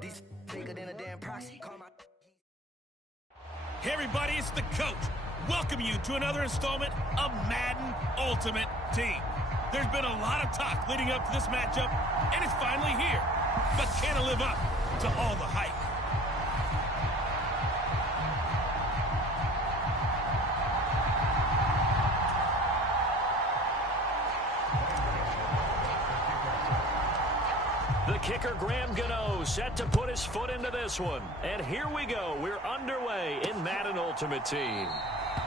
These bigger than a damn proxy. Hey everybody, it's the coach. Welcome you to another installment of Madden Ultimate Team. There's been a lot of talk leading up to this matchup, and it's finally here. But can it live up to all the hype? The kicker, Graham Gano, set to put his foot into this one. And here we go. We're underway in Madden Ultimate Team.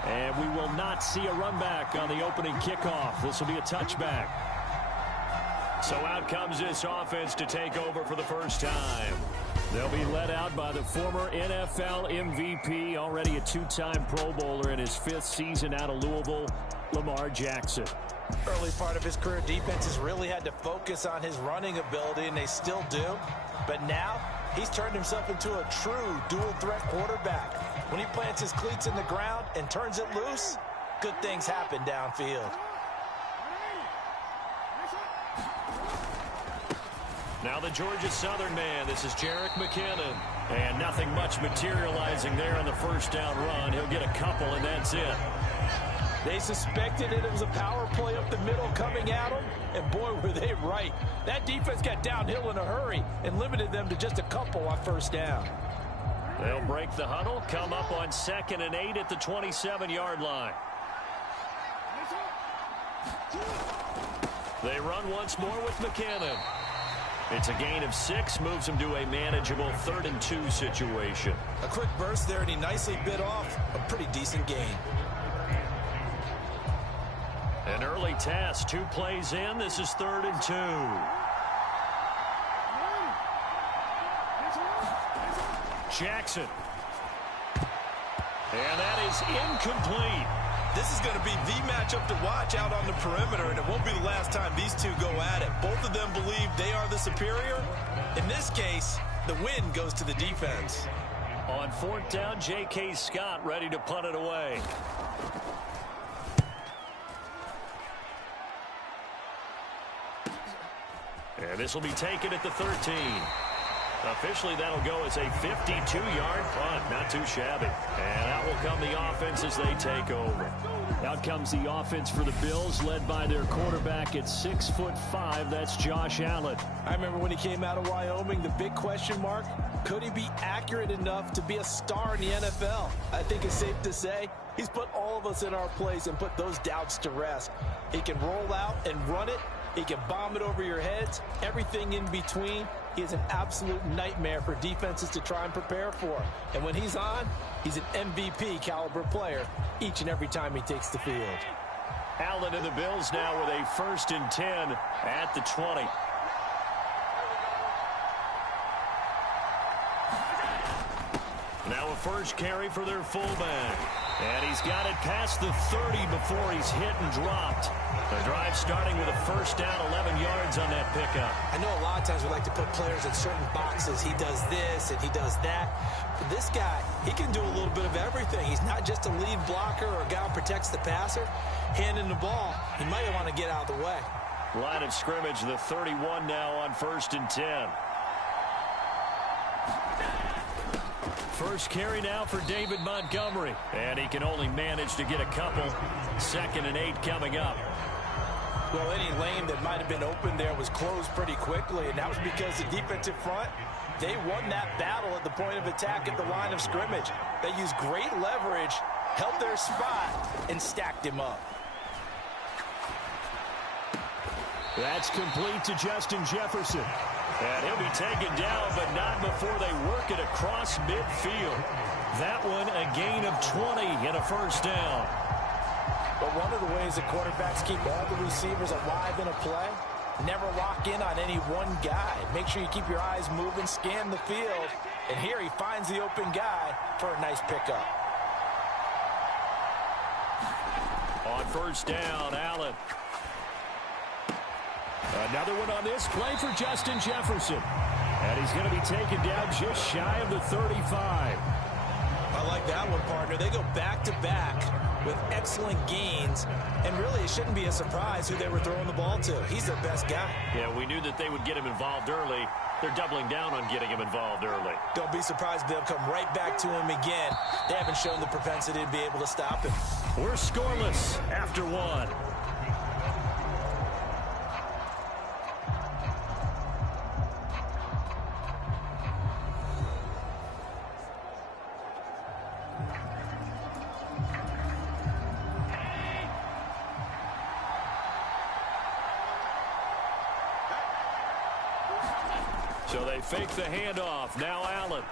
And we will not see a run back on the opening kickoff. This will be a touchback. So out comes this offense to take over for the first time. They'll be led out by the former NFL MVP, already a two-time Pro Bowler in his 5th season out of Louisville, Lamar Jackson. Early part of his career, defenses really had to focus on his running ability, and they still do. But now, he's turned himself into a true dual-threat quarterback. When he plants his cleats in the ground and turns it loose, good things happen downfield. Now the Georgia Southern man, this is Jerick McKinnon. And nothing much materializing there on the first down run. He'll get a couple, and that's it. They suspected it was a power play up the middle coming at them, and boy, were they right. That defense got downhill in a hurry and limited them to just a couple on first down. They'll break the huddle, come up on 2nd and 8 at the 27-yard line. They run once more with McKinnon. It's a gain of 6, moves him to a manageable 3rd and 2 situation. A quick burst there, and he nicely bit off a pretty decent gain. An early test, 2 plays in. This is 3rd and 2. Jackson. And that is incomplete. This is going to be the matchup to watch out on the perimeter, and it won't be the last time these two go at it. Both of them believe they are the superior. In this case, the win goes to the defense. On 4th down, J.K. Scott ready to punt it away. And this will be taken at the 13. Officially, that'll go as a 52-yard punt. Not too shabby. And out will come the offense as they take over. Out comes the offense for the Bills, led by their quarterback at 6'5". That's Josh Allen. I remember when he came out of Wyoming, the big question mark, could he be accurate enough to be a star in the NFL? I think it's safe to say he's put all of us in our place and put those doubts to rest. He can roll out and run it. He can bomb it over your heads. Everything in between. He is an absolute nightmare for defenses to try and prepare for. And when he's on, he's an MVP caliber player each and every time he takes the field. Allen and the Bills now with a 1st and 10 at the 20. Now a first carry for their fullback. And he's got it past the 30 before he's hit and dropped. The drive starting with a first down, 11 yards on that pickup. I know a lot of times we like to put players in certain boxes. He does this and he does that. But this guy, he can do a little bit of everything. He's not just a lead blocker or a guy who protects the passer. Handing the ball, he might want to get out of the way. Line of scrimmage, the 31 now on 1st and 10. First carry now for David Montgomery. And he can only manage to get a couple. 2nd and 8 coming up. Well, any lane that might have been open there was closed pretty quickly, and that was because the defensive front, they won that battle at the point of attack at the line of scrimmage. They used great leverage, held their spot, and stacked him up. That's complete to Justin Jefferson. And he'll be taken down, but not before they work it across midfield. That one a gain of 20 and a first down. But one of the ways that quarterbacks keep all the receivers alive in a play, never lock in on any one guy. Make sure you keep your eyes moving, scan the field. And here he finds the open guy for a nice pickup. On first down, Allen. Another one on this play for Justin Jefferson. And he's going to be taken down just shy of the 35. I like that one, partner. They go back-to-back with excellent gains, and really it shouldn't be a surprise who they were throwing the ball to. He's their best guy. Yeah, we knew that they would get him involved early. They're doubling down on getting him involved early. Don't be surprised if they'll come right back to him again. They haven't shown the propensity to be able to stop him. We're scoreless after one. So they fake the handoff. Now Allen.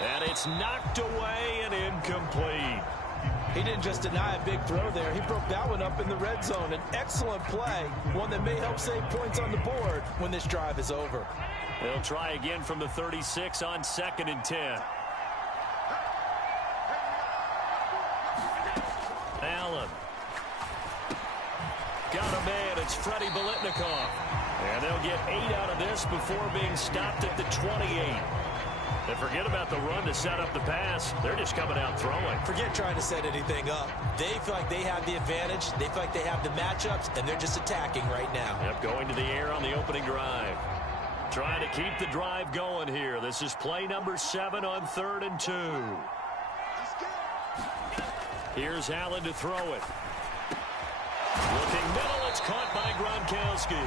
And it's knocked away and incomplete. He didn't just deny a big throw there. He broke that one up in the red zone. An excellent play, one that may help save points on the board when this drive is over. They'll try again from the 36 on 2nd and 10. Allen. Got a man. It's Freddie Biletnikoff. And they'll get 8 out of this before being stopped at the 28. And forget about the run to set up the pass. They're just coming out throwing. Forget trying to set anything up. They feel like they have the advantage. They feel like they have the matchups, and they're just attacking right now. Yep, going to the air on the opening drive. Trying to keep the drive going here. This is play number 7 on 3rd and 2. Here's Allen to throw it. Looking middle, it's caught by Gronkowski.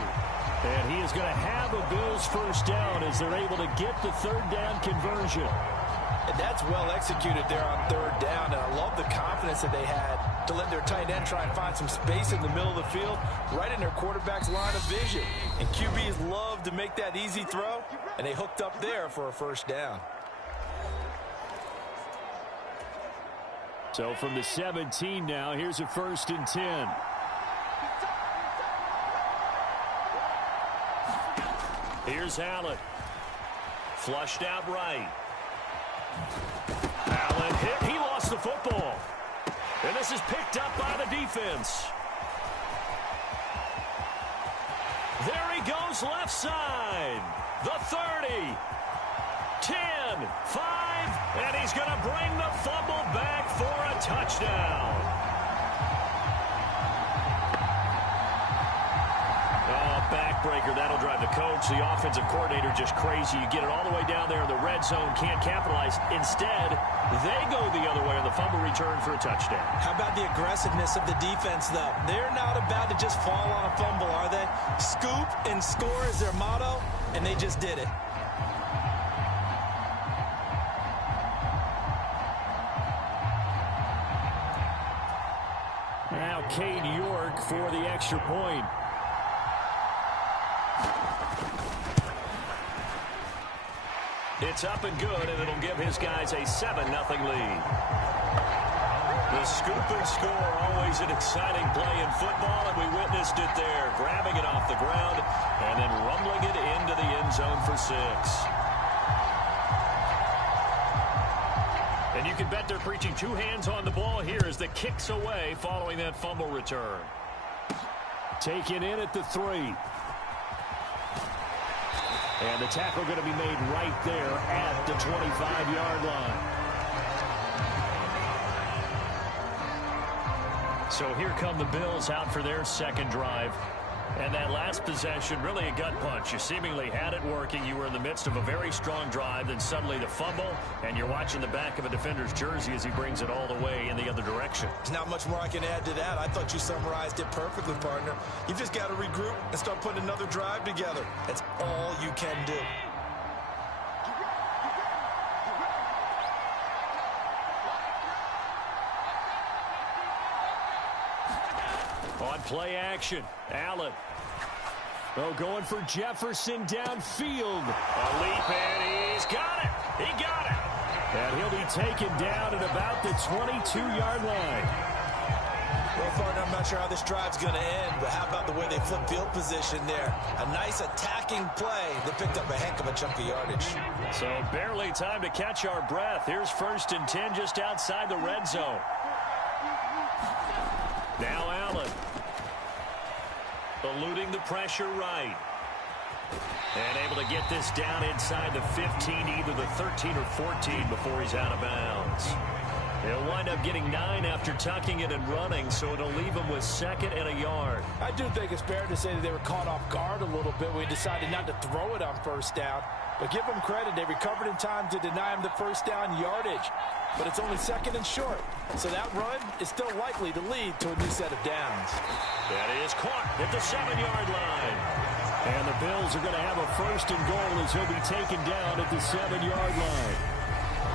And he is going to have a Bills first down as they're able to get the 3rd down conversion. And that's well executed there on 3rd down. And I love the confidence that they had to let their tight end try and find some space in the middle of the field, right in their quarterback's line of vision. And QBs love to make that easy throw, and they hooked up there for a first down. So from the 17 now, here's a 1st and 10. Here's Allen. Flushed out right. Allen hit. He lost the football. And this is picked up by the defense. There he goes left side. The 30. 10. 5. And he's going to bring the fumble back for a touchdown. Backbreaker, that'll drive the coach, the offensive coordinator, just crazy. You get it all the way down there in the red zone, can't capitalize. Instead, they go the other way on the fumble return for a touchdown. How about the aggressiveness of the defense, though? They're not about to just fall on a fumble, are they? Scoop and score is their motto, and they just did it. Now Cade York for the extra point. It's up and good, and it'll give his guys a 7-0 lead. The scoop and score, always an exciting play in football, and we witnessed it there, grabbing it off the ground and then rumbling it into the end zone for 6. And you can bet they're preaching 2 hands on the ball here as the kick's away following that fumble return. Taken in at the 3. And the tackle going to be made right there at the 25-yard line. So here come the Bills out for their 2nd drive. And that last possession, really a gut punch. You seemingly had it working. You were in the midst of a very strong drive. Then suddenly the fumble, and you're watching the back of a defender's jersey as he brings it all the way in the other direction. There's not much more I can add to that. I thought you summarized it perfectly, partner. You've just got to regroup and start putting another drive together. That's all you can do. On play action, Allen. Oh, going for Jefferson downfield. A leap, and he's got it. He got it. And he'll be taken down at about the 22-yard line. Well, partner, I'm not sure how this drive's going to end, but how about the way they flip field position there? A nice attacking play that picked up a heck of a chunk of yardage. So barely time to catch our breath. Here's 1st and 10 just outside the red zone. Now Allen. Eluding the pressure right. And able to get this down inside the 15, either the 13 or 14 before he's out of bounds. He'll wind up getting 9 after tucking it and running, so it'll leave him with 2nd and a yard. I do think it's fair to say that they were caught off guard a little bit when we decided not to throw it on first down. But give them credit, they recovered in time to deny him the first down yardage. But it's only 2nd and short, so that run is still likely to lead to a new set of downs. That is caught at the 7-yard line. And the Bills are going to have a 1st and goal as he'll be taken down at the 7-yard line.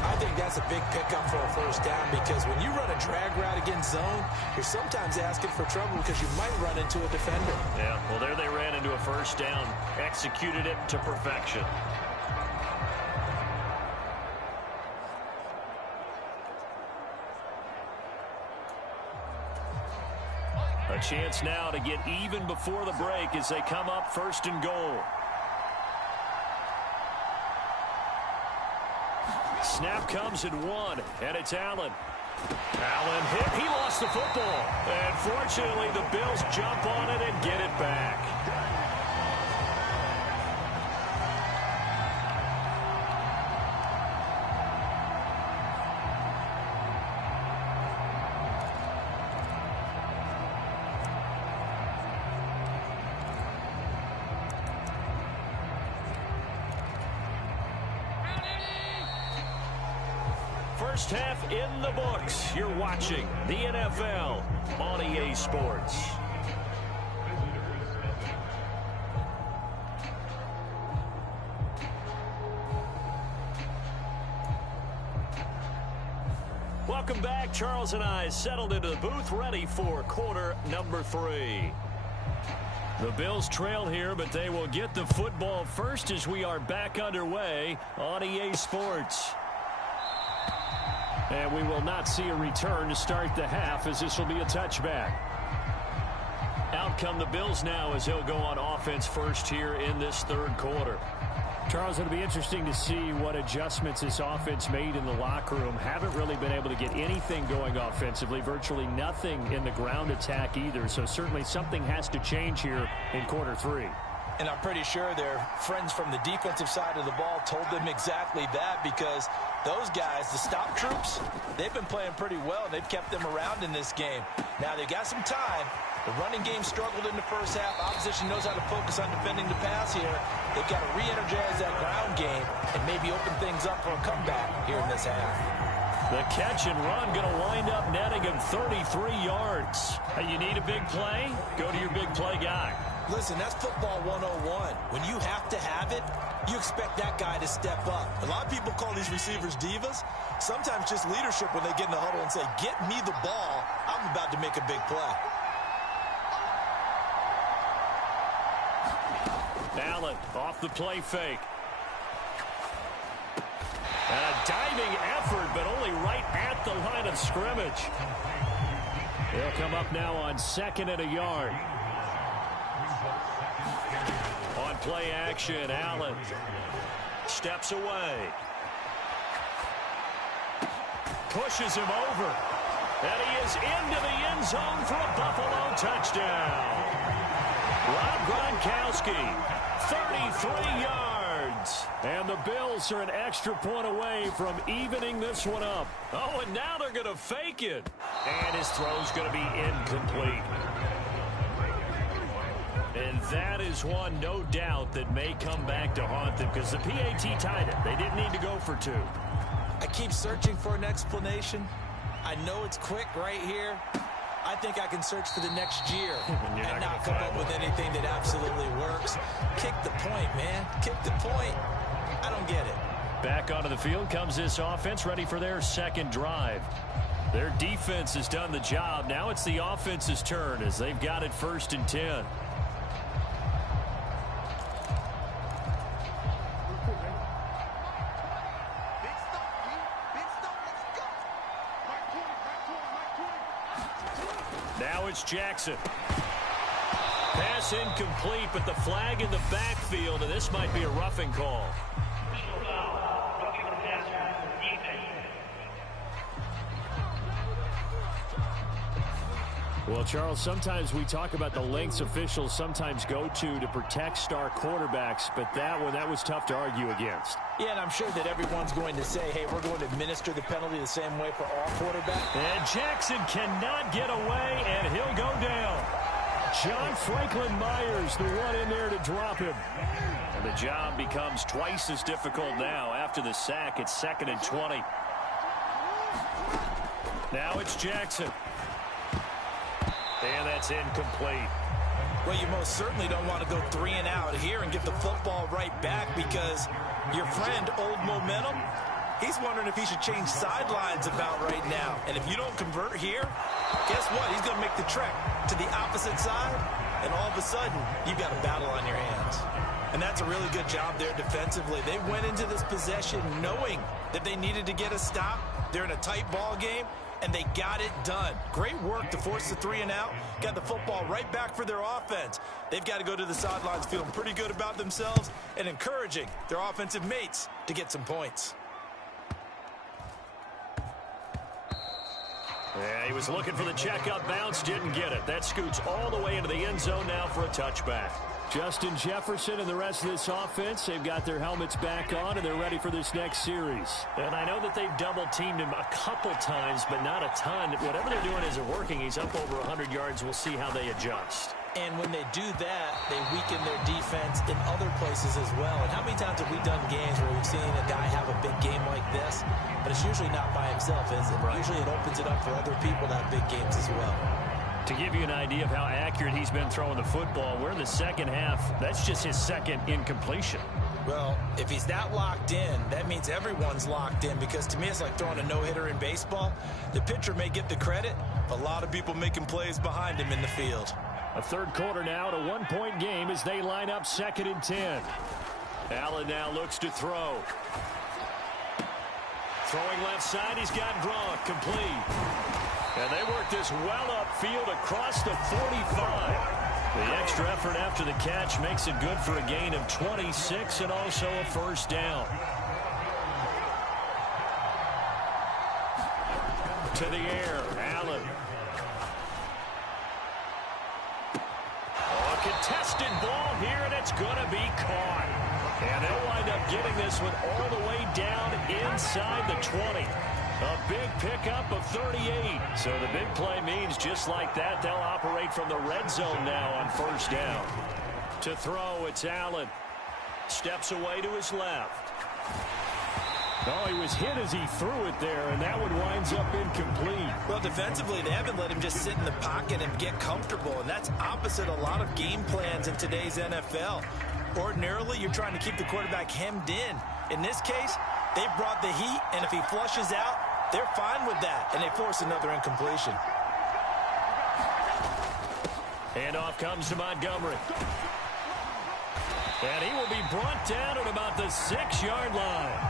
I think that's a big pickup for a first down because when you run a drag route against zone, you're sometimes asking for trouble because you might run into a defender. Yeah, well, there they ran into a first down, executed it to perfection. A chance now to get even before the break as they come up 1st and goal. Snap comes at 1, and it's Allen. Allen hit. He lost the football. And fortunately, the Bills jump on it and get it back. First half in the books. You're watching the NFL on EA Sports. Welcome back. Charles and I settled into the booth, ready for quarter number 3. The Bills trail here, but they will get the football first as we are back underway on EA Sports. And we will not see a return to start the half as this will be a touchback. Out come the Bills now as they'll go on offense first here in this 3rd quarter. Charles, it'll be interesting to see what adjustments this offense made in the locker room. Haven't really been able to get anything going offensively, virtually nothing in the ground attack either. So certainly something has to change here in quarter 3. And I'm pretty sure their friends from the defensive side of the ball told them exactly that because those guys, the stop troops, they've been playing pretty well. They've kept them around in this game. Now they've got some time. The running game struggled in the first half. Opposition knows how to focus on defending the pass here. They've got to re-energize that ground game and maybe open things up for a comeback here in this half. The catch and run going to wind up netting him 33 yards. You need a big play? Go to your big play guy. Listen, that's football 101. When you have to have it, you expect that guy to step up. A lot of people call these receivers divas. Sometimes just leadership when they get in the huddle and say, get me the ball. I'm about to make a big play. Allen off the play fake. And a diving effort, but only right at the line of scrimmage. They'll come up now on 2nd and a yard. On play action, Allen steps away. Pushes him over. And he is into the end zone for a Buffalo touchdown. Rob Gronkowski, 33 yards. And the Bills are an extra point away from evening this one up. Oh, and now they're going to fake it. And his throw's going to be incomplete. And that is one, no doubt, that may come back to haunt them because the PAT tied it. They didn't need to go for 2. I keep searching for an explanation. I know it's quick right here. I think I can search for the next year and not come up with anything that absolutely works. Kick the point, man. Kick the point. I don't get it. Back onto the field comes this offense, ready for their 2nd drive. Their defense has done the job. Now it's the offense's turn as they've got it 1st and 10. Now it's Jackson. Pass incomplete, but the flag in the backfield, and this might be a roughing call. Well, Charles, sometimes we talk about the lengths officials sometimes go to protect star quarterbacks, but that was tough to argue against. Yeah, and I'm sure that everyone's going to say, hey, we're going to administer the penalty the same way for all quarterbacks. And Jackson cannot get away, and he'll go down. John Franklin Myers, the one in there to drop him. And the job becomes twice as difficult now. After the sack, it's 2nd and 20. Now it's Jackson. And that's incomplete. Well, you most certainly don't want to go 3 and out here and give the football right back, because your friend, Old Momentum, he's wondering if he should change sidelines about right now. And if you don't convert here, guess what? He's going to make the trek to the opposite side, and all of a sudden, you've got a battle on your hands. And that's a really good job there defensively. They went into this possession knowing that they needed to get a stop. They're in a tight ball game, and they got it done. Great work to force the 3 and out. Got the football right back for their offense. They've got to go to the sidelines feeling pretty good about themselves and encouraging their offensive mates to get some points. Yeah, he was looking for the checkup bounce, didn't get it. That scoots all the way into the end zone now for a touchback. Justin Jefferson and the rest of this offense, they've got their helmets back on, and they're ready for this next series. And I know that they've double-teamed him a couple times, but not a ton. Whatever they're doing isn't working. He's up over 100 yards. We'll see how they adjust. And when they do that, they weaken their defense in other places as well. And how many times have we done games where we've seen a guy have a big game like this? But it's usually not by himself, is it? Right. Usually it opens it up for other people to have big games as well. To give you an idea of how accurate he's been throwing the football, we're in the second half. That's just his second incompletion. Well, if he's that locked in, that means everyone's locked in, because to me it's like throwing a no-hitter in baseball. The pitcher may get the credit, but a lot of people making plays behind him in the field. A third quarter now, a one-point game as they line up 2nd and 10. Allen now looks to throw. Throwing left side, he's got Gronk complete. And they work this well upfield across the 45. The extra effort after the catch makes it good for a gain of 26 and also a first down. To the air, Allen. A contested ball here, and it's going to be caught. And they'll wind up getting this one all the way down inside the 20. A big pickup of 38. So the big play means just like that, they'll operate from the red zone now on first down. To throw, it's Allen. Steps away to his left. Oh, he was hit as he threw it there, and that one winds up incomplete. Well, defensively, they haven't let him just sit in the pocket and get comfortable, and that's opposite a lot of game plans in today's NFL. Ordinarily, you're trying to keep the quarterback hemmed in. In this case, they brought the heat, and if he flushes out, they're fine with that, and they force another incompletion. Handoff comes to Montgomery. And he will be brought down at about the 6-yard line.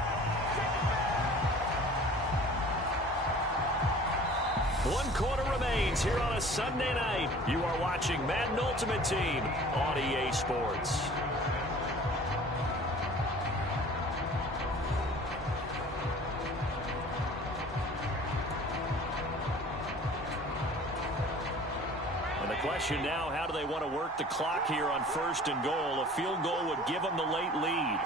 One quarter remains here on a Sunday night. You are watching Madden Ultimate Team on EA Sports. Question now, how do they want to work the clock here on 1st and goal? A field goal would give them the late lead.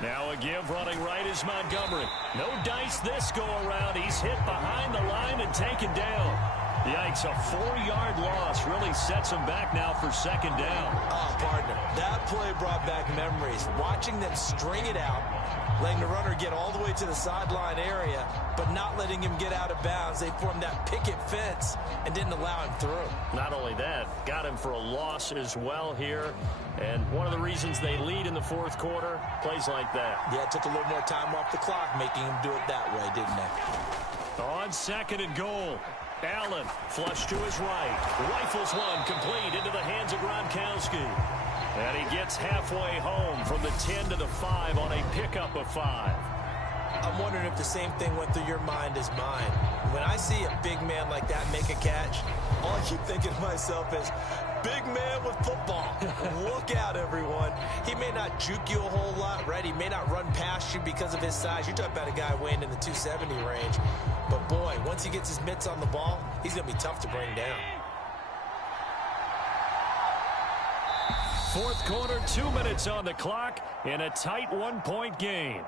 Now a give running right is Montgomery. No dice this go around. He's hit behind the line and taken down. Yikes, a 4-yard loss really sets him back now for 2nd down. Oh, partner, that play brought back memories. Watching them string it out, letting the runner get all the way to the sideline area, but not letting him get out of bounds. They formed that picket fence and didn't allow him through. Not only that, got him for a loss as well here. And one of the reasons they lead in the 4th quarter, plays like that. Yeah, it took a little more time off the clock, making him do it that way, didn't it? On 2nd and goal, Allen flush to his right. Rifles one complete into the hands of Gronkowski. And he gets halfway home from the 10 to the 5 on a pickup of 5. I'm wondering if the same thing went through your mind as mine. When I see a big man like that make a catch, all I keep thinking to myself is, big man with football. Look out, everyone. He may not juke you a whole lot, right? He may not run past you because of his size. You're talking about a guy weighing in the 270 range. But, boy, once he gets his mitts on the ball, he's going to be tough to bring down. Fourth quarter, 2 minutes on the clock in a tight one-point game.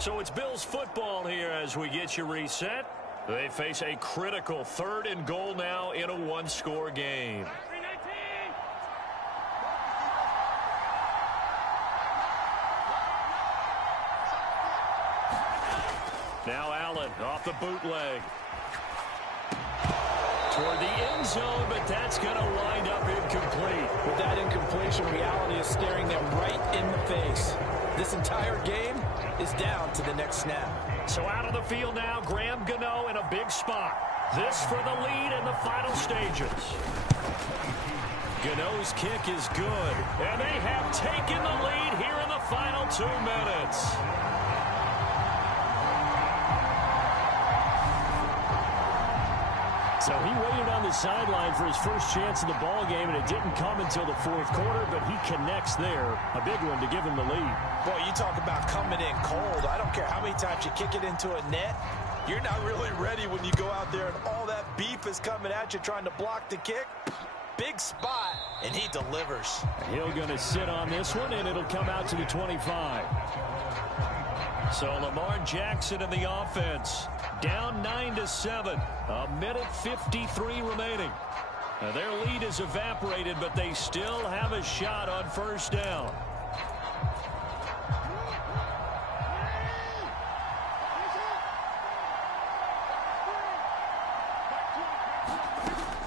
So it's Bills football here as we get you reset. They face a critical 3rd and goal now in a one-score game. Now Allen off the bootleg. Toward the end zone, but that's going to wind up incomplete. With that incompletion, reality is staring them right in the face. This entire game is down to the next snap. So out of the field now, Graham Gano in a big spot. This for the lead in the final stages. Gano's kick is good, and they have taken the lead here in the final 2 minutes. So he waited on the sideline for his first chance of the ball game, and it didn't come until the 4th quarter, but he connects there. A big one to give him the lead. Boy, you talk about coming in cold. I don't care how many times you kick it into a net. You're not really ready when you go out there and all that beef is coming at you trying to block the kick. Big spot, and he delivers. He'll going to sit on this one, and it'll come out to the 25. So Lamar Jackson in the offense, down 9-7, 1:53 remaining. Now their lead is evaporated, but they still have a shot on first down.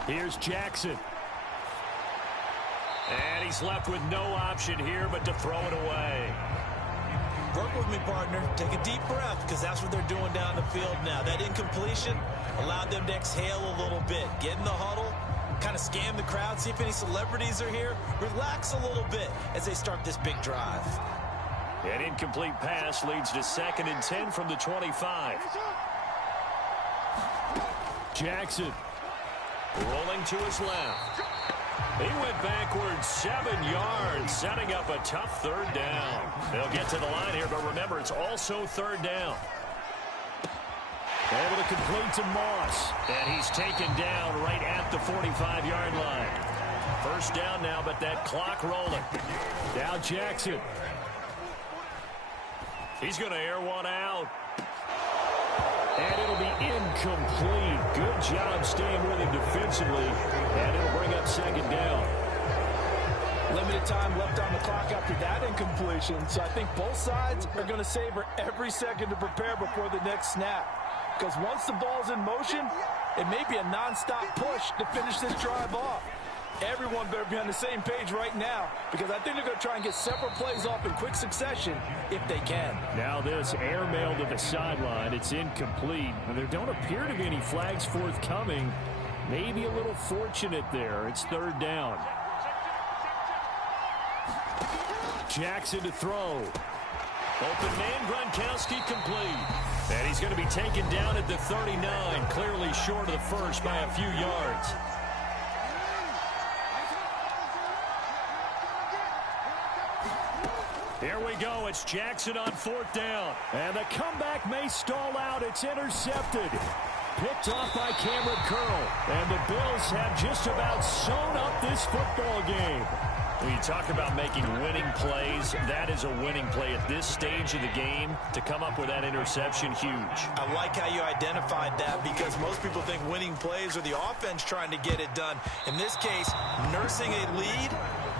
Here's Jackson. And he's left with no option here but to throw it away. Work with me, partner. Take a deep breath, because that's what they're doing down the field now. That incompletion allowed them to exhale a little bit. Get in the huddle, kind of scan the crowd, see if any celebrities are here. Relax a little bit as they start this big drive. An incomplete pass leads to 2nd and 10 from the 25. Jackson rolling to his left. He went backwards 7 yards, setting up a tough 3rd down. They'll get to the line here, but remember, it's also 3rd down. Able to complete to Moss, and he's taken down right at the 45-yard line. First down now, but that clock rolling. Now Jackson. He's going to air one out. And it'll be incomplete. Good job staying with him defensively. And it'll bring up 2nd down. Limited time left on the clock after that incompletion. So I think both sides are going to savor every second to prepare before the next snap. Because once the ball's in motion, it may be a nonstop push to finish this drive off. Everyone better be on the same page right now, because I think they're going to try and get several plays off in quick succession if they can. Now this airmail to the sideline. It's incomplete, and there don't appear to be any flags forthcoming. Maybe a little fortunate there. It's 3rd down. Jackson to throw. Open man, Gronkowski complete. And he's going to be taken down at the 39, clearly short of the first by a few yards. Here we go. It's Jackson on 4th down. And the comeback may stall out. It's intercepted. Picked off by Cameron Curl. And the Bills have just about sewn up this football game. When you talk about making winning plays, that is a winning play at this stage of the game. To come up with that interception, huge. I like how you identified that, because most people think winning plays are the offense trying to get it done. In this case, nursing a lead,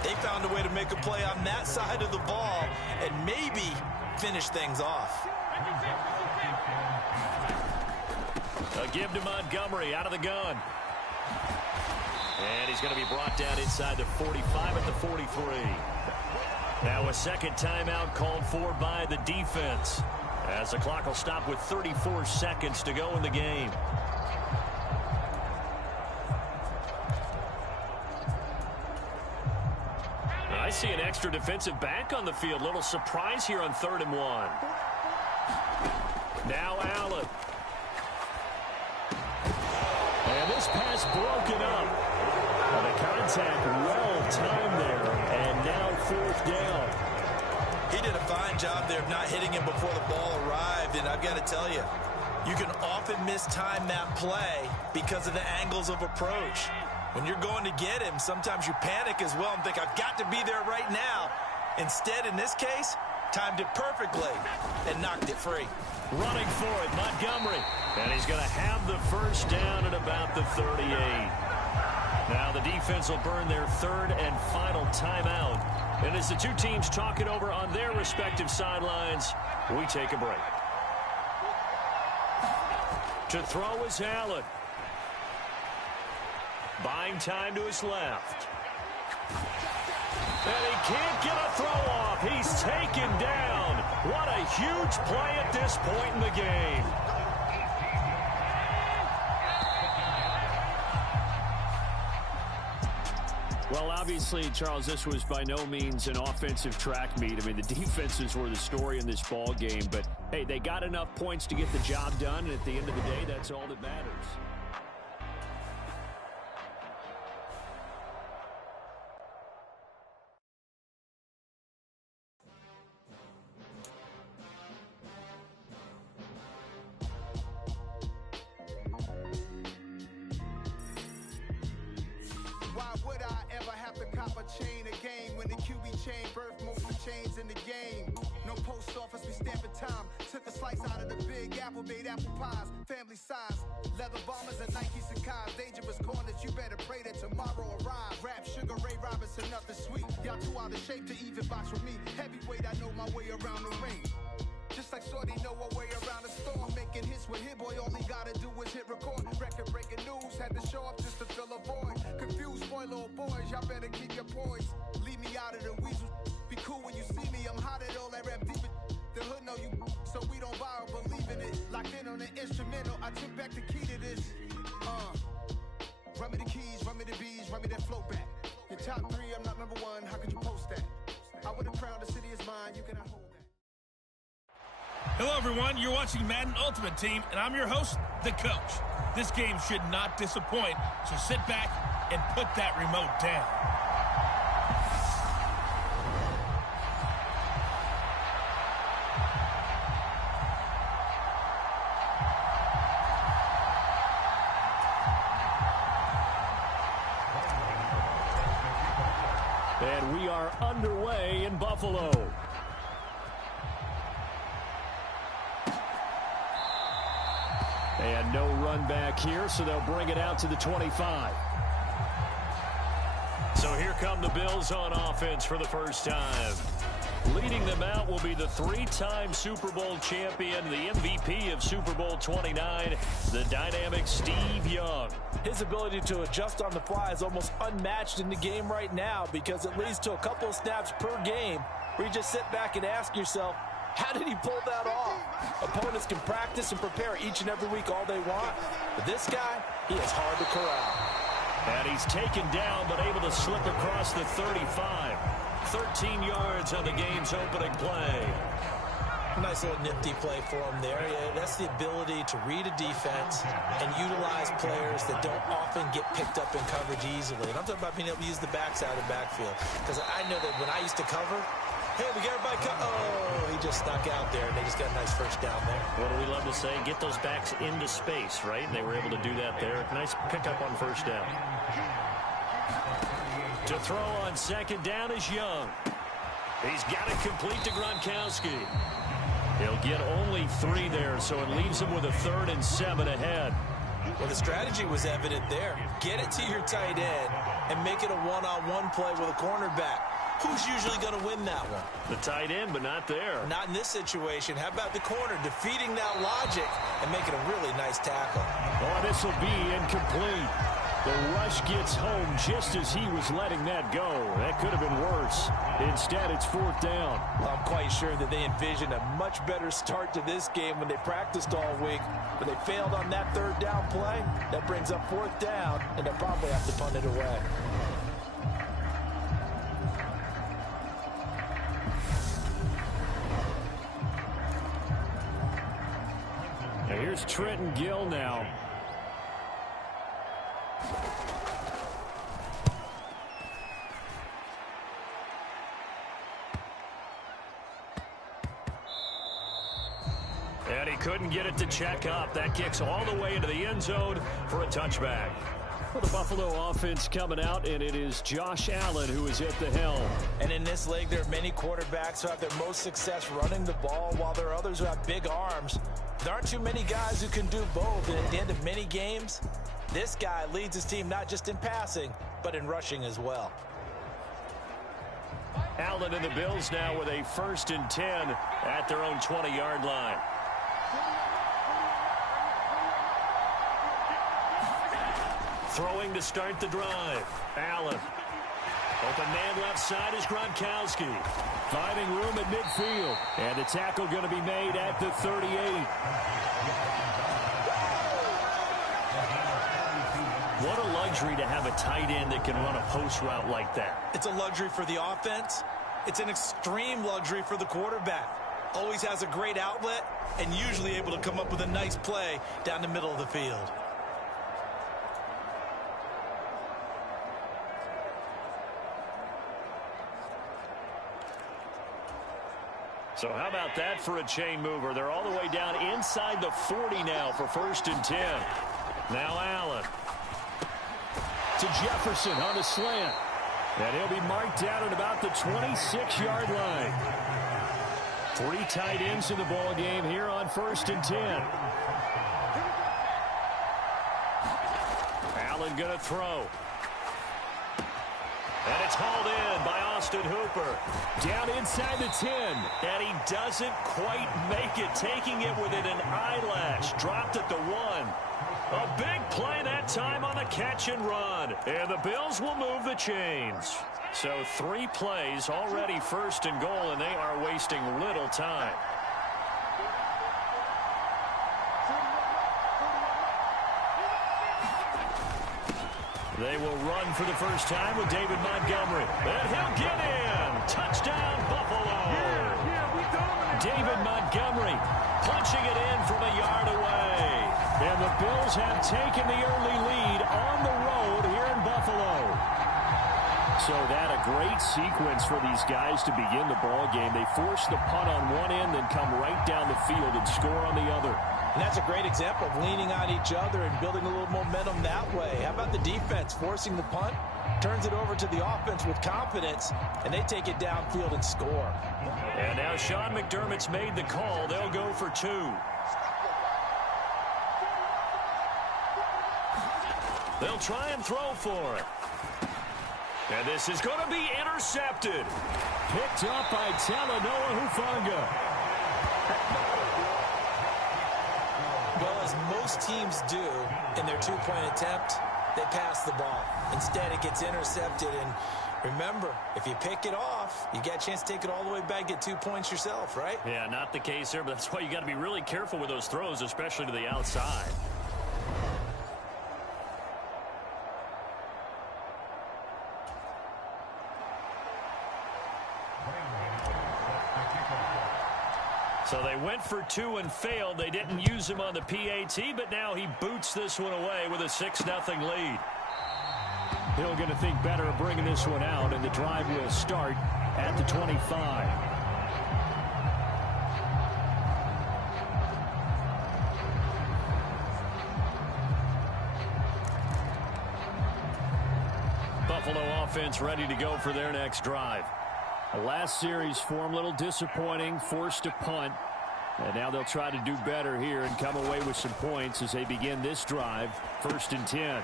they found a way to make a play on that side of the ball and maybe finish things off. A give to Montgomery out of the gun. And he's going to be brought down inside the 45 at the 43. Now a second timeout called for by the defense, as the clock will stop with 34 seconds to go in the game. see an extra defensive back on the field. Little surprise here on 3rd and 1. Now Allen. And this pass broken up. And the contact well-timed there. And now 4th down. He did a fine job there of not hitting him before the ball arrived. And I've got to tell you, you can often mistime that play because of the angles of approach. When you're going to get him, sometimes you panic as well and think, I've got to be there right now. Instead, in this case, timed it perfectly and knocked it free. Running for it, Montgomery. And he's going to have the first down at about the 38. Now the defense will burn their 3rd and final timeout. And as the two teams talk it over on their respective sidelines, we take a break. To throw is Allen. Buying time to his left. And he can't get a throw off. He's taken down. What a huge play at this point in the game. Well, obviously, Charles, this was by no means an offensive track meet. I mean, the defenses were the story in this ball game. But, hey, they got enough points to get the job done. And at the end of the day, that's all that matters. Why would I ever have to cop a chain a game when the QB chain birthed most of the chains in the game? No post office, we stamping time. Took a slice out of the big apple, made apple pies, family size. Leather bombers and Nike Sakai's. Dangerous corners, you better pray that tomorrow arrives. Rap, Sugar Ray Robinson, nothing sweet. Y'all too out of shape to even box with me. Heavyweight, I know my way around the ring. Just like Shorty know a way around the storm. Making hits with Hit Boy, all he gotta do is hit record. Record-breaking news, had to show up just to fill a void. Confused, spoiled little boys, y'all better keep your poise. Leave me out of the weasel. Be cool when you see me, I'm hot at all that rap deep. The hood know you, so we don't borrow, believe in it. Locked in on the instrumental, I took back the key to this. Run me the keys, run me the bees, run me that flow back. Your top 3, I'm not number 1, how could you post that? I would have crowned the city is mine, you cannot hold that. Hello, everyone. You're watching Madden Ultimate Team, and I'm your host, The Coach. This game should not disappoint, so sit back and put that remote down. And we are underway in Buffalo. And no run back here, so they'll bring it out to the 25. So here come the Bills on offense for the first time. Leading them out will be the 3-time Super Bowl champion, the MVP of Super Bowl 29, the dynamic Steve Young. His ability to adjust on the fly is almost unmatched in the game right now because it leads to a couple of snaps per game where you just sit back and ask yourself, how did he pull that off? Opponents can practice and prepare each and every week all they want, but this guy, he is hard to corral. And he's taken down but able to slip across the 35. 13 yards on the game's opening play. Nice little nifty play for him there. Yeah, that's the ability to read a defense and utilize players that don't often get picked up in coverage easily. And I'm talking about being able to use the backs out of the backfield. Because I know that when I used to cover, hey, we got everybody oh, he just snuck out there, and they just got a nice first down there. What do we love to say? Get those backs into space, right? And they were able to do that there. Nice pickup on first down. To throw on second down is Young. He's got it complete to Gronkowski. He'll get only 3 there, so it leaves him with a 3rd and 7 ahead. Well, the strategy was evident there. Get it to your tight end and make it a one-on-one play with a cornerback. Who's usually going to win that one? The tight end, but not there. Not in this situation. How about the corner defeating that logic and making a really nice tackle? Oh, this will be incomplete. The rush gets home just as he was letting that go. That could have been worse. Instead, it's 4th down. I'm quite sure that they envisioned a much better start to this game when they practiced all week. But they failed on that 3rd down play. That brings up 4th down, and they'll probably have to punt it away. Here's Trenton Gill now. And he couldn't get it to check up. That kicks all the way into the end zone for a touchback. For the Buffalo offense coming out, and it is Josh Allen who is at the helm. And in this league, there are many quarterbacks who have their most success running the ball, while there are others who have big arms. There aren't too many guys who can do both, and at the end of many games, this guy leads his team not just in passing, but in rushing as well. Allen and the Bills now with a 1st and 10 at their own 20-yard line. Throwing to start the drive. Allen. Open man left side is Gronkowski. Finding room at midfield. And the tackle going to be made at the 38. What a luxury to have a tight end that can run a post route like that. It's a luxury for the offense. It's an extreme luxury for the quarterback. Always has a great outlet and usually able to come up with a nice play down the middle of the field. So how about that for a chain mover? They're all the way down inside the 40 now for 1st and 10. Now Allen. To Jefferson on the slant. And he'll be marked down at about the 26-yard line. 3 tight ends in the ball game here on 1st and 10. Allen going to throw. And it's hauled in by Austin Hooper. Down inside the 10. And he doesn't quite make it, taking it within an eyelash. Dropped at the 1. A big play that time on the catch and run. And the Bills will move the chains. So 3 plays already 1st and goal, and they are wasting little time. They will run for the first time with David Montgomery. And he'll get in. Touchdown, Buffalo. David Montgomery punching it in from a yard away. And the Bills have taken the early lead on the road here in Buffalo. So that a great sequence for these guys to begin the ball game. They force the punt on one end, then come right down the field and score on the other. And that's a great example of leaning on each other and building a little momentum that way. How about the defense forcing the punt? Turns it over to the offense with confidence, and they take it downfield and score. And now Sean McDermott's made the call. They'll go for 2. They'll try and throw for it. And this is going to be intercepted. Picked up by Talanoa Hufanga. Well, as most teams do in their 2-point attempt, they pass the ball. Instead, it gets intercepted. And remember, if you pick it off, you get a chance to take it all the way back, get 2 points yourself, right? Yeah, not the case here, but that's why you got to be really careful with those throws, especially to the outside. So they went for 2 and failed. They didn't use him on the PAT, but now he boots this one away with a 6-0 lead. He'll get to think better of bringing this one out, and the drive will start at the 25. Buffalo offense ready to go for their next drive. The last series for him, a little disappointing, forced a punt. And now they'll try to do better here and come away with some points as they begin this drive, 1st and 10.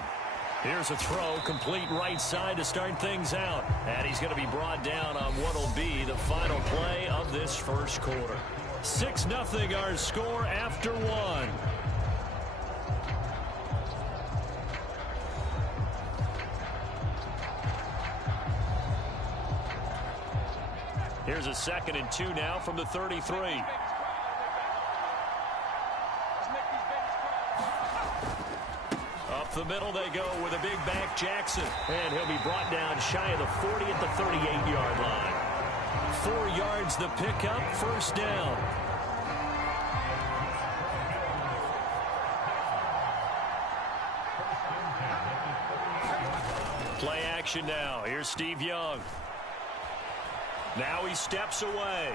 Here's a throw, complete right side to start things out. And he's going to be brought down on what will be the final play of this first quarter. 6-0 our score after 1. Here's a 2nd and 2 now from the 33. Up the middle they go with a big back Jackson. And he'll be brought down shy of the 40 at the 38-yard line. 4 yards the pickup, 1st down. action now. Here's Steve Young. Now he steps away.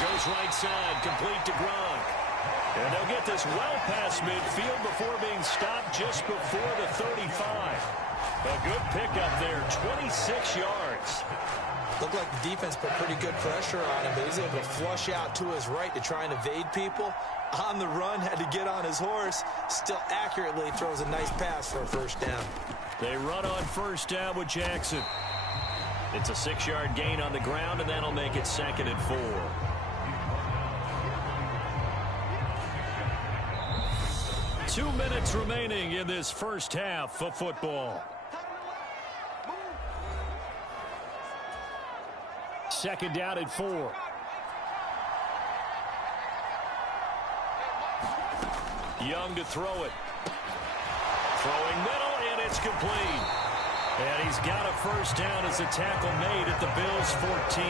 Goes right side, complete to Gronk. And they'll get this well past midfield before being stopped just before the 35. A good pickup there, 26 yards. Looked like the defense put pretty good pressure on him, but he's able to flush out to his right to try and evade people. On the run, had to get on his horse. Still accurately throws a nice pass for a first down. They run on first down with Jackson. It's a 6-yard gain on the ground, and that'll make it 2nd and 4. Two minutes remaining in this first half of football. Second down and 4. Young to throw it. Throwing middle, and it's complete. And he's got a first down as the tackle made at the Bills' 14.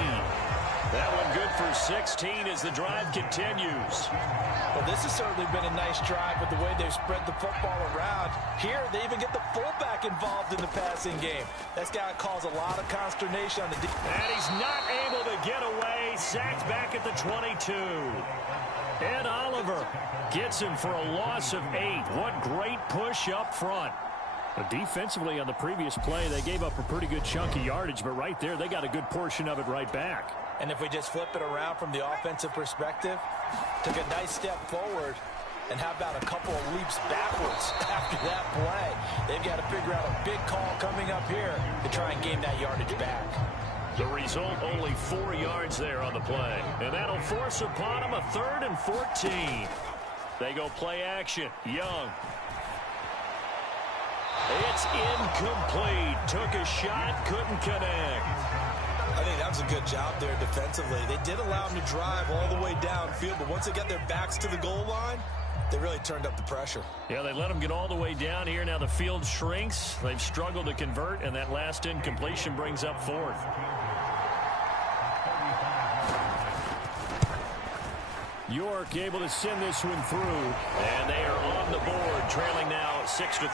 That one good for 16 as the drive continues. Well, this has certainly been a nice drive with the way they've spread the football around. Here, they even get the fullback involved in the passing game. That's got to cause a lot of consternation on the defense. And he's not able to get away. Sacked back at the 22. Ed Oliver gets him for a loss of 8. What great push up front. Defensively on the previous play, they gave up a pretty good chunk of yardage, but right there, they got a good portion of it right back. And if we just flip it around from the offensive perspective, took a nice step forward, and how about a couple of leaps backwards after that play? They've got to figure out a big call coming up here to try and gain that yardage back. The result, only 4 yards there on the play. And that'll force upon him a 3rd and 14. They go play action. Young. It's incomplete. Took a shot, couldn't connect. I think that was a good job there defensively. They did allow them to drive all the way downfield, but once they got their backs to the goal line, they really turned up the pressure. Yeah, they let them get all the way down here. Now the field shrinks. They've struggled to convert, and that last incompletion brings up 4th. York able to send this one through. And they are on the board, trailing now 6-3.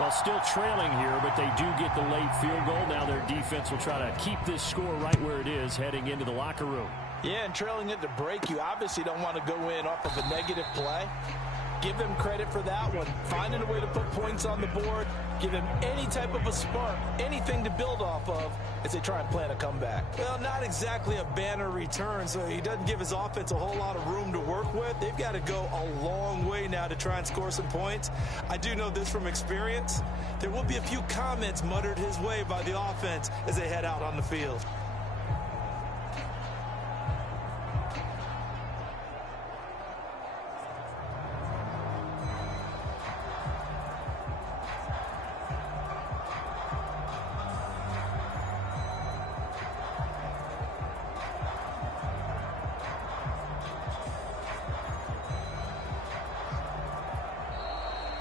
Well, still trailing here, but they do get the late field goal. Now their defense will try to keep this score right where it is heading into the locker room. Yeah, and trailing it to break, you obviously don't want to go in off of a negative play. Give them credit for that one. Finding a way to put points on the board. Give them any type of a spark, anything to build off of as they try and plan a comeback. Well, not exactly a banner return, so he doesn't give his offense a whole lot of room to work with. They've got to go a long way now to try and score some points. I do know this from experience. There will be a few comments muttered his way by the offense as they head out on the field.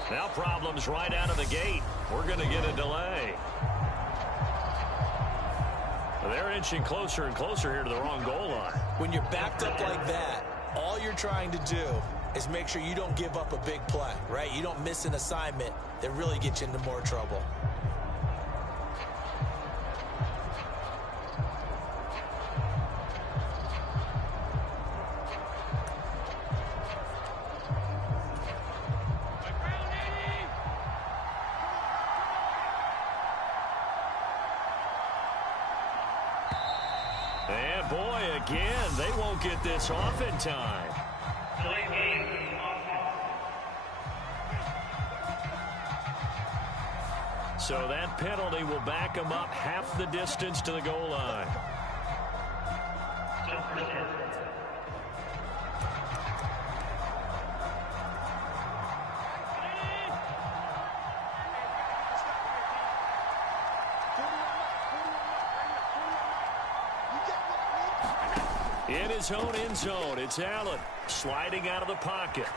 Now problems right out of the gate. We're going to get a delay. They're inching closer and closer here to the wrong goal line. When you're backed up like that, all you're trying to do is make sure you don't give up a big play, right? You don't miss an assignment that really gets you into more trouble. And boy, again, they won't get this off in time. So that penalty will back them up half the distance to the goal line. In his own end zone, it's Allen sliding out of the pocket.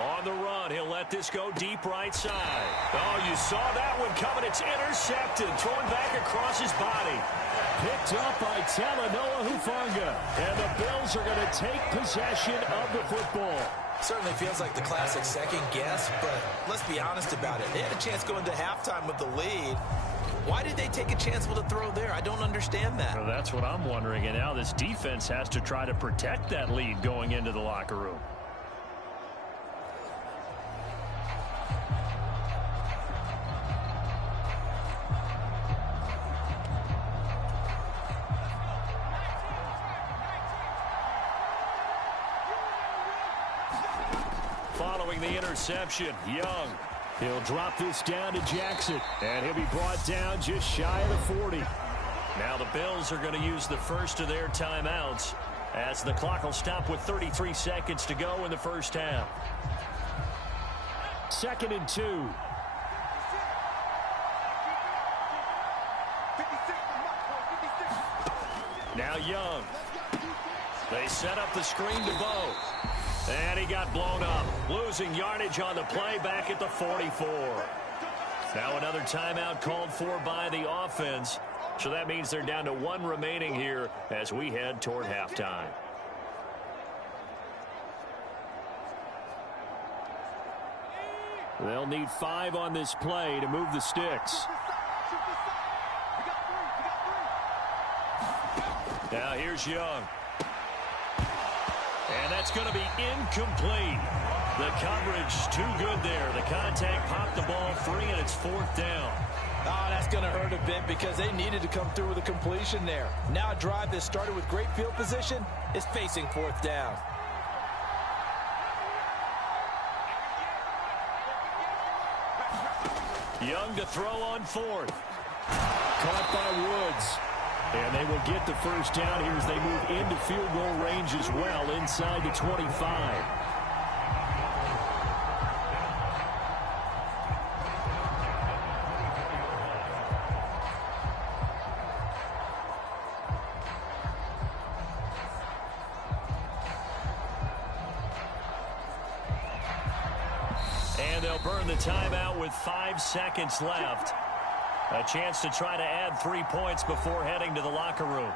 On the run, he'll let this go deep right side. Oh, you saw that one coming. It's intercepted. Thrown back across his body. Picked up by Talanoa Hufanga. And the Bills are going to take possession of the football. Certainly feels like the classic second guess, but let's be honest about it. They had a chance going to halftime with the lead. Why did they take a chance with a throw there? I don't understand that. Well, that's what I'm wondering. And now this defense has to try to protect that lead going into the locker room. Following the interception, Young. He'll drop this down to Jackson, and he'll be brought down just shy of the 40. Now the Bills are going to use the first of their timeouts as the clock will stop with 33 seconds to go in the first half. 2nd and 2. Now Young. They set up the screen to Bo. And he got blown up, losing yardage on the play back at the 44. Now another timeout called for by the offense. So that means they're down to 1 remaining here as we head toward halftime. They'll need 5 on this play to move the sticks. Now here's Young. And that's going to be incomplete. The coverage too good there. The contact popped the ball free, and it's 4th down. Oh, that's going to hurt a bit because they needed to come through with a completion there. Now a drive that started with great field position is facing 4th down. Young to throw on 4th. Caught by Woods. And they will get the first down here as they move into field goal range as well, inside the 25. And they'll burn the timeout with 5 seconds left. A chance to try to add 3 points before heading to the locker room.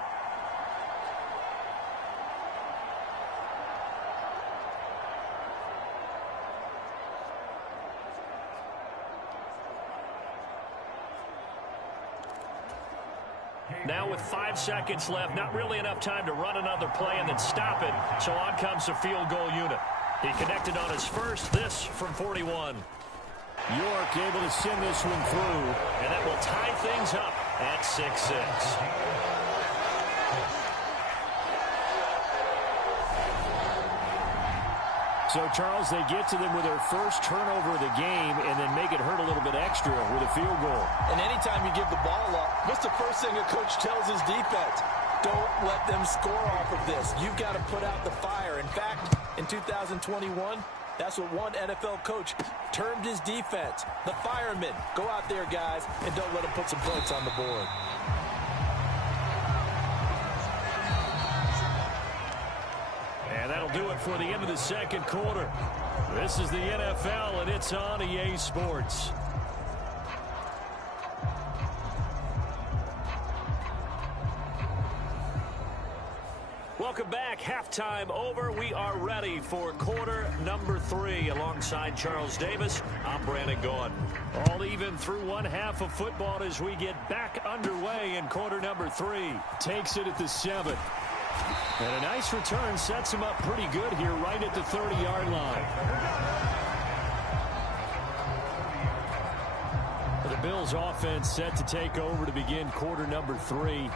Now with 5 seconds left, not really enough time to run another play and then stop it. So on comes the field goal unit. He connected on his first, this from 41. York able to send this one through. And that will tie things up at 6-6. So, Charles, they get to them with their first turnover of the game and then make it hurt a little bit extra with a field goal. And anytime you give the ball up, what's the first thing a coach tells his defense? Don't let them score off of this. You've got to put out the fire. In fact, in 2021, that's what one NFL coach termed his defense. The firemen. Go out there, guys, and don't let them put some points on the board. And that'll do it for the end of the second quarter. This is the NFL, and it's on EA Sports. Welcome back. Halftime over. We are ready for quarter number 3. Alongside Charles Davis, I'm Brandon Gaudin. All even through one half of football as we get back underway in quarter number 3. Takes it at the 7. And a nice return sets him up pretty good here right at the 30-yard line. The Bills offense set to take over to begin quarter number 3.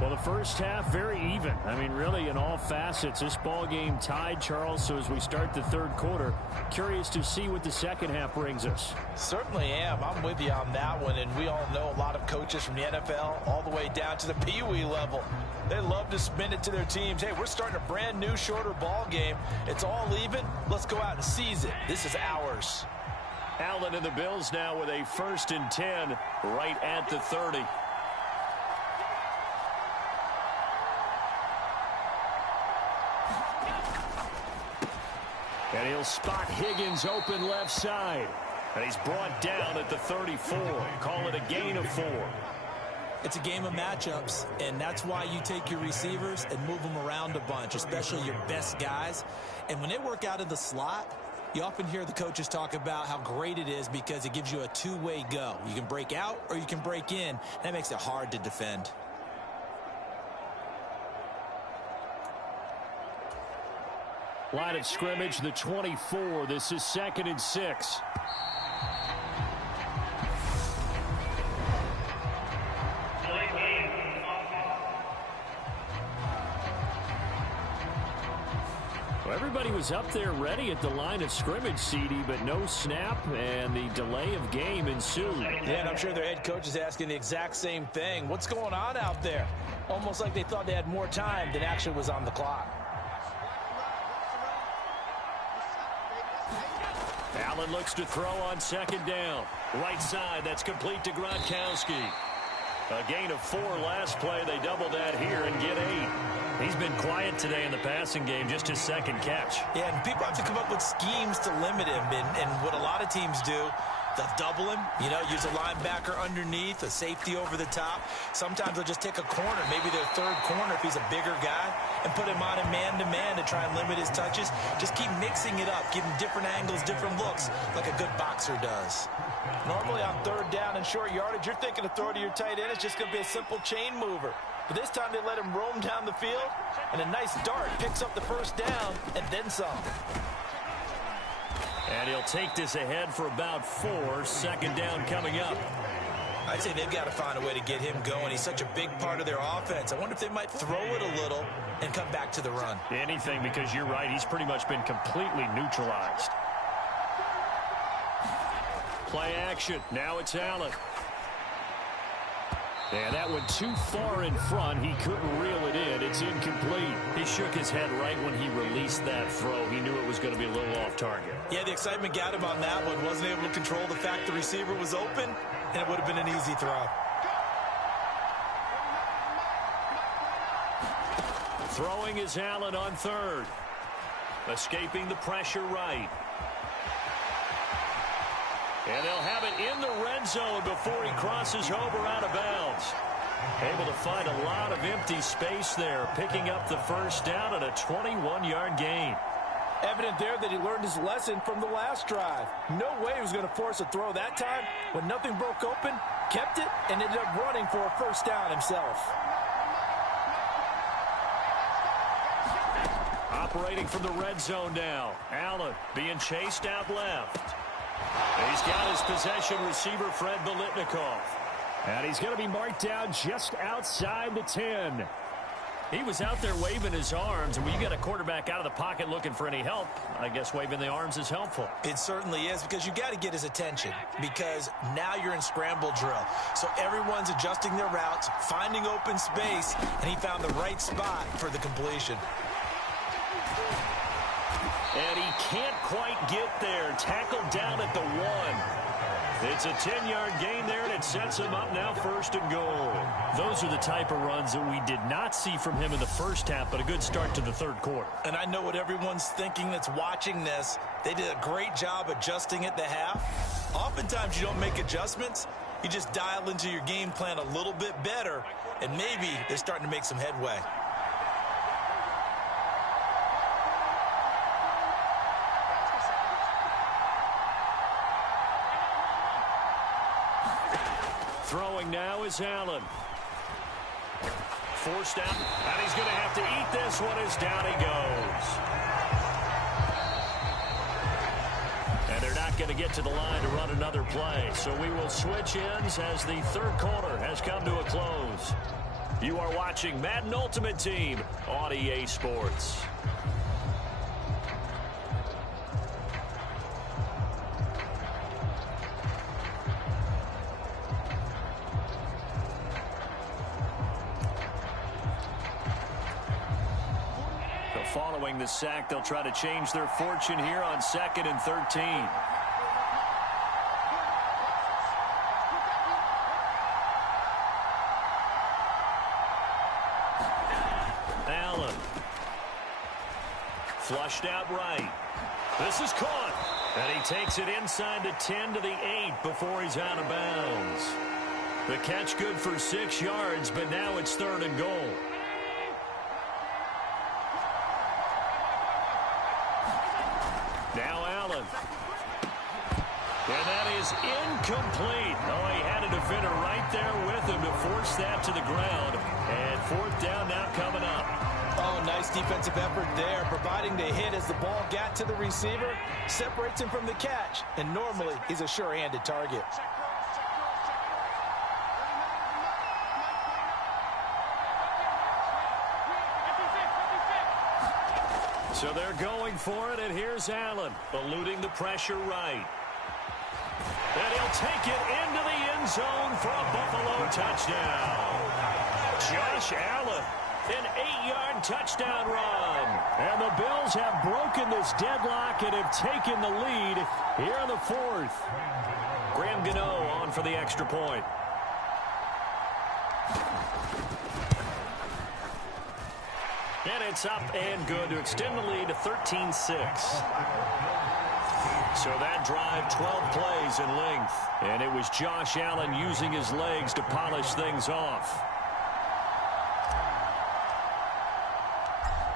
Well, the first half, very even. I mean, really, in all facets, this ball game tied, Charles. So as we start the third quarter, curious to see what the second half brings us. Certainly am. I'm with you on that one. And we all know a lot of coaches from the NFL all the way down to the Pee-wee level. They love to spin it to their teams. Hey, we're starting a brand new, shorter ball game. It's all even. Let's go out and seize it. This is ours. Allen and the Bills now with a 1st and 10 right at the 30. And he'll spot Higgins open left side. And he's brought down at the 34. Call it a gain of 4. It's a game of matchups, and that's why you take your receivers and move them around a bunch, especially your best guys. And when they work out of the slot, you often hear the coaches talk about how great it is because it gives you a two-way go. You can break out or you can break in. That makes it hard to defend. Line of scrimmage, the 24. This is 2nd and 6. Everybody was up there ready at the line of scrimmage, CD, but no snap, and the delay of game ensued. Yeah, and I'm sure their head coach is asking the exact same thing. What's going on out there? Almost like they thought they had more time than actually was on the clock. Allen looks to throw on 2nd down. Right side, that's complete to Gronkowski. A gain of 4 last play. They double that here and get 8. He's been quiet today in the passing game, just his 2nd catch. Yeah, and people have to come up with schemes to limit him. And what a lot of teams do, they'll double him, use a linebacker underneath, a safety over the top. Sometimes they'll just take a corner, maybe their 3rd corner if he's a bigger guy, and put him on a man-to-man to try and limit his touches. Just keep mixing it up, give him different angles, different looks, like a good boxer does. Normally on 3rd down and short yardage, you're thinking to throw to your tight end. It's just going to be a simple chain mover. But this time they let him roam down the field, and a nice dart picks up the 1st down and then some. And he'll take this ahead for about 4. 2nd down coming up. I'd say they've got to find a way to get him going. He's such a big part of their offense. I wonder if they might throw it a little and come back to the run. Anything, because you're right. He's pretty much been completely neutralized. Play action. Now it's Allen. And that one too far in front. He couldn't reel it in. It's incomplete. He shook his head right when he released that throw. He knew it was going to be a little off target. Yeah, the excitement got him on that one. Wasn't able to control the fact the receiver was open, and it would have been an easy throw. Throwing is Allen on 3rd. Escaping the pressure right. And they'll have it in the red zone before he crosses over out of bounds. Able to find a lot of empty space there, picking up the 1st down at a 21-yard gain. Evident there that he learned his lesson from the last drive. No way he was going to force a throw that time. When nothing broke open, kept it, and ended up running for a 1st down himself. Operating from the red zone now. Allen being chased out left. He's got his possession receiver, Fred Biletnikoff. And he's going to be marked down just outside the 10. He was out there waving his arms, and when you got a quarterback out of the pocket looking for any help, I guess waving the arms is helpful. It certainly is, because you got to get his attention, because now you're in scramble drill. So everyone's adjusting their routes, finding open space, and he found the right spot for the completion. And he can't quite get there. Tackled down at the 1. It's a 10-yard gain there, and it sets him up now 1st and goal. Those are the type of runs that we did not see from him in the 1st half, but a good start to the 3rd quarter. And I know what everyone's thinking that's watching this. They did a great job adjusting at the half. Oftentimes you don't make adjustments. You just dial into your game plan a little bit better, and maybe they're starting to make some headway. Throwing now is Allen. Forced out, and he's going to have to eat this one as down he goes. And they're not going to get to the line to run another play, so we will switch ends as the 3rd quarter has come to a close. You are watching Madden Ultimate Team on EA Sports. Following the sack, they'll try to change their fortune here on 2nd and 13. Allen. Flushed out right. This is caught. And he takes it inside the 10 to the 8 before he's out of bounds. The catch good for 6 yards, but now it's 3rd and goal. Now Allen. And that is incomplete. Oh, he had a defender right there with him to force that to the ground. And 4th down now coming up. Oh, nice defensive effort there, providing the hit as the ball got to the receiver, separates him from the catch, and normally he's a sure-handed target. So they're going for it, and here's Allen, eluding the pressure right. And he'll take it into the end zone for a Buffalo touchdown. Josh Allen. An 8-yard touchdown run. And the Bills have broken this deadlock and have taken the lead here in the 4th. Graham Gano on for the extra point. And it's up and good to extend the lead to 13-6. So that drive, 12 plays in length. And it was Josh Allen using his legs to polish things off.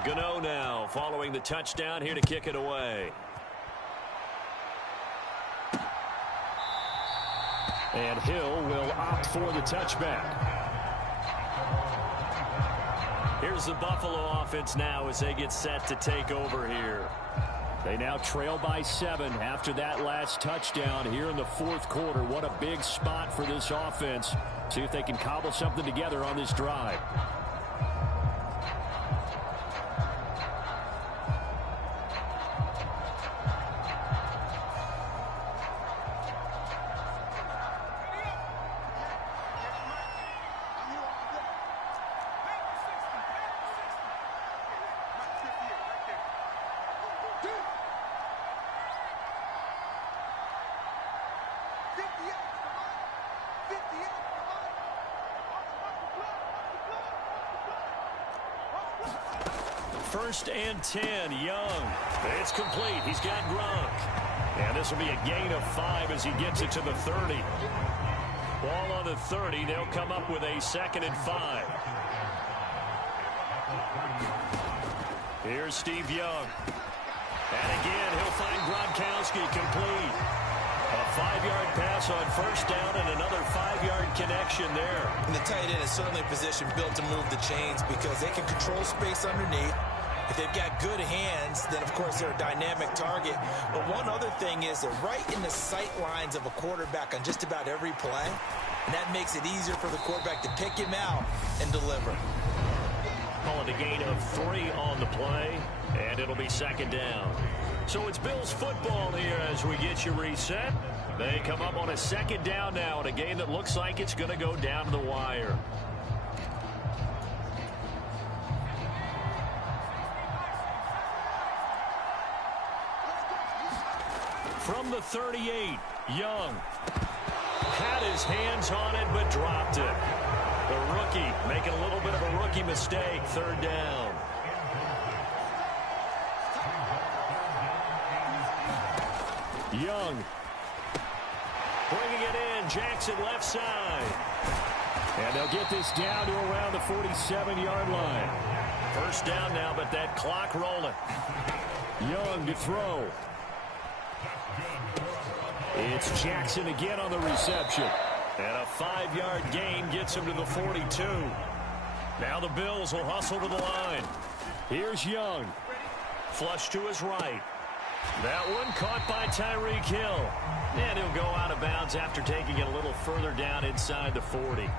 Gano now following the touchdown, here to kick it away. And Hill will opt for the touchback. Here's the Buffalo offense now as they get set to take over here. They now trail by 7 after that last touchdown here in the 4th quarter. What a big spot for this offense. See if they can cobble something together on this drive. First and 10, Young. It's complete. He's got Gronk. And this will be a gain of 5 as he gets it to the 30. Ball on the 30. They'll come up with a 2nd and 5. Here's Steve Young. And again, he'll find Gronkowski complete. A 5-yard pass on first down and another 5-yard connection there. And the tight end is certainly a position built to move the chains because they can control space underneath. If they've got good hands, then, of course, they're a dynamic target. But one other thing is they're right in the sight lines of a quarterback on just about every play. And that makes it easier for the quarterback to pick him out and deliver. Call it a gain of 3 on the play, and it'll be 2nd down. So it's Bills football here as we get you reset. They come up on a 2nd down now in a game that looks like it's going to go down to the wire. From the 38, Young had his hands on it but dropped it. The rookie making a little bit of a rookie mistake, 3rd down. Young bringing it in, Jackson left side. And they'll get this down to around the 47-yard line. First down now, but that clock rolling. Young to throw. It's Jackson again on the reception. And a 5-yard gain gets him to the 42. Now the Bills will hustle to the line. Here's Young. Flush to his right. That one caught by Tyreek Hill. And he'll go out of bounds after taking it a little further down inside the 40.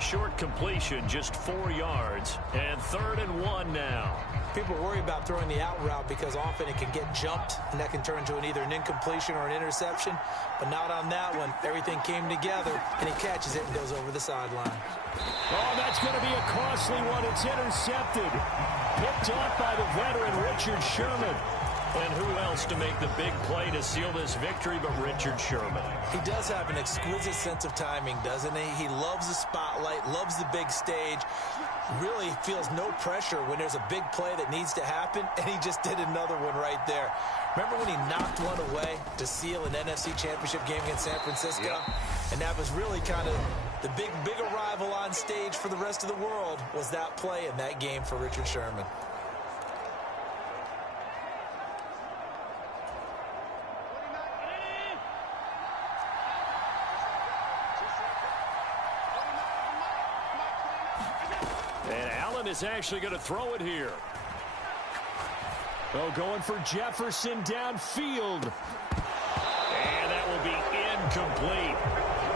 Short completion, just 4 yards. And 3rd and 1 now. People worry about throwing the out route because often it can get jumped, and that can turn into either an incompletion or an interception. But not on that one. Everything came together, and he catches it and goes over the sideline. Oh, that's going to be a costly one. It's intercepted. Picked off by the veteran Richard Sherman. And who else to make the big play to seal this victory but Richard Sherman? He does have an exquisite sense of timing, doesn't he? He loves the spotlight, loves the big stage, really feels no pressure when there's a big play that needs to happen, and he just did another one right there. Remember when he knocked one away to seal an NFC Championship game against San Francisco? Yep. And that was really kind of the big arrival on stage for the rest of the world, was that play in that game for Richard Sherman. And Allen is actually going to throw it here. Oh, going for Jefferson downfield. And that will be incomplete.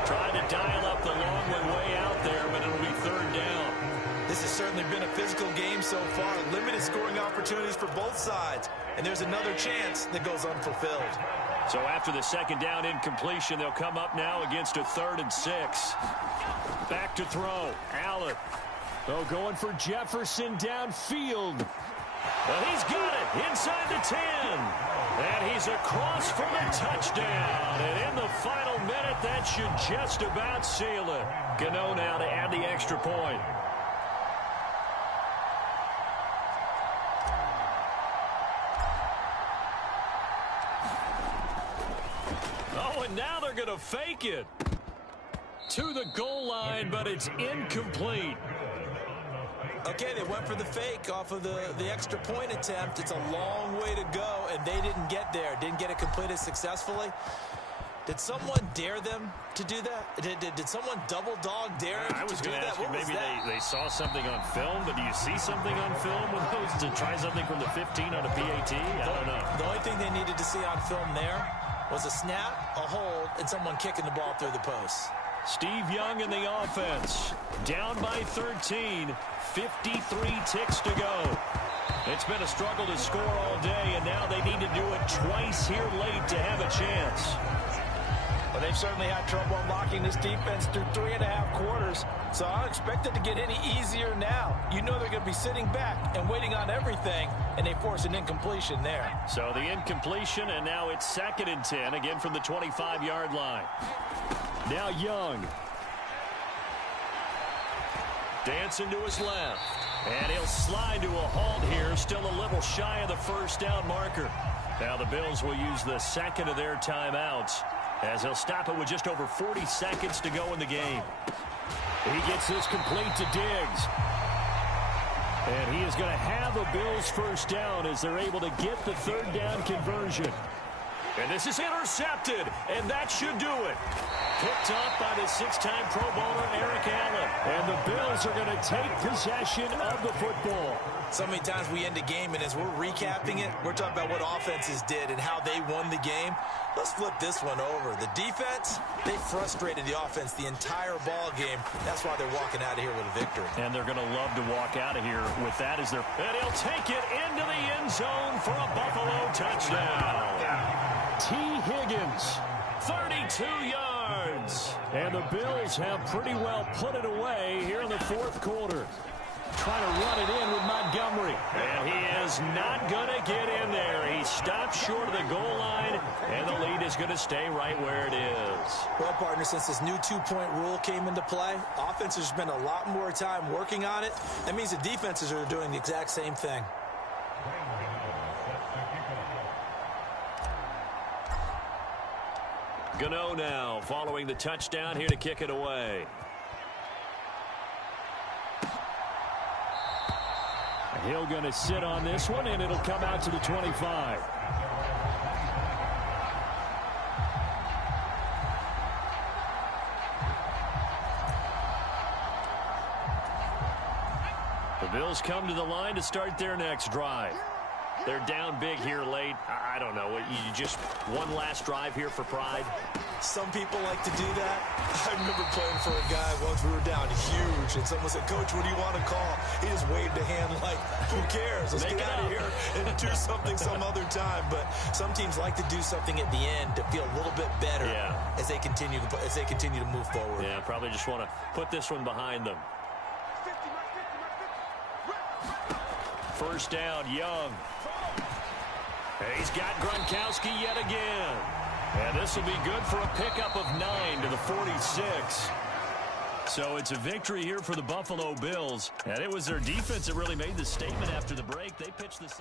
Trying to dial up the long way out there, but it'll be third down. This has certainly been a physical game so far. Limited scoring opportunities for both sides. And there's another chance that goes unfulfilled. So after the second down incompletion, they'll come up now against a 3rd and 6. Back to throw. Allen. Oh, going for Jefferson downfield. Well, he's got it inside the 10. And he's across for the touchdown. And in the final minute, that should just about seal it. Gano now to add the extra point. Oh, and now they're going to fake it to the goal line, but it's incomplete. Okay, they went for the fake off of the extra point attempt. It's a long way to go, and they didn't get there. Didn't get it completed successfully. Did someone dare them to do that? Did someone double dog dare them I was to do going to that? ask you, What was maybe that? they saw something on film, but do you see something on film with those to try something from the 15 on a PAT? I don't know. The only thing they needed to see on film there was a snap, a hold, and someone kicking the ball through the post. Steve Young in the offense. Down by 13. 53 ticks to go. It's been a struggle to score all day, and now they need to do it twice here late to have a chance. Well, they've certainly had trouble unlocking this defense through 3.5 quarters, so I don't expect it to get any easier now. You know they're going to be sitting back and waiting on everything, and they force an incompletion there. So the incompletion, and now it's 2nd and 10, again from the 25-yard line. Now Young. Dancing to his left. And he'll slide to a halt here, still a little shy of the first down marker. Now the Bills will use the second of their timeouts, as they'll stop it with just over 40 seconds to go in the game. He gets this complete to Diggs. And he is going to have a Bills first down as they're able to get the 3rd down conversion. And this is intercepted, and that should do it. Picked up by the 6-time Pro Bowler Eric Allen. And the Bills are going to take possession of the football. So many times we end a game, and as we're recapping it, we're talking about what offenses did and how they won the game. Let's flip this one over. The defense, they frustrated the offense the entire ball game. That's why they're walking out of here with a victory. And they're going to love to walk out of here with that as their... And he'll take it into the end zone for a Buffalo touchdown. T. Higgins. 32 yards. And the Bills have pretty well put it away here in the 4th quarter. Trying to run it in with Montgomery. And he is not going to get in there. He stopped short of the goal line, and the lead is going to stay right where it is. Well, partner, since this new 2-point rule came into play, offenses spend a lot more time working on it. That means the defenses are doing the exact same thing. Gano now following the touchdown here to kick it away. Hill going to sit on this one, and it'll come out to the 25. The Bills come to the line to start their next drive. They're down big here late. I don't know. You just one last drive here for pride? Some people like to do that. I remember playing for a guy once. We were down huge, and someone said, "Coach, what do you want to call?" He just waved a hand like, "Who cares? Let's get out of here and do something some other time." But some teams like to do something at the end to feel a little bit better as they continue to move forward. Yeah, probably just want to put this one behind them. First down, Young. He's got Gronkowski yet again. And this will be good for a pickup of 9 to the 46. So it's a victory here for the Buffalo Bills. And it was their defense that really made the statement after the break. They pitched the...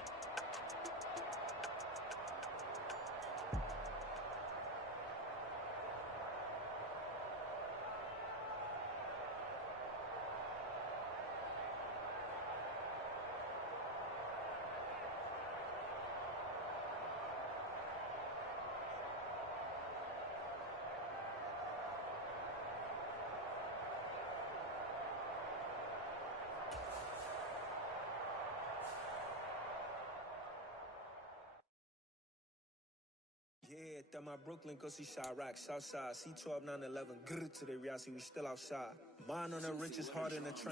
Yeah, that my Brooklyn, go see Chirac, Southside, C12, 911, grr to the Riasi, we still outside. Mine on the richest heart in the train.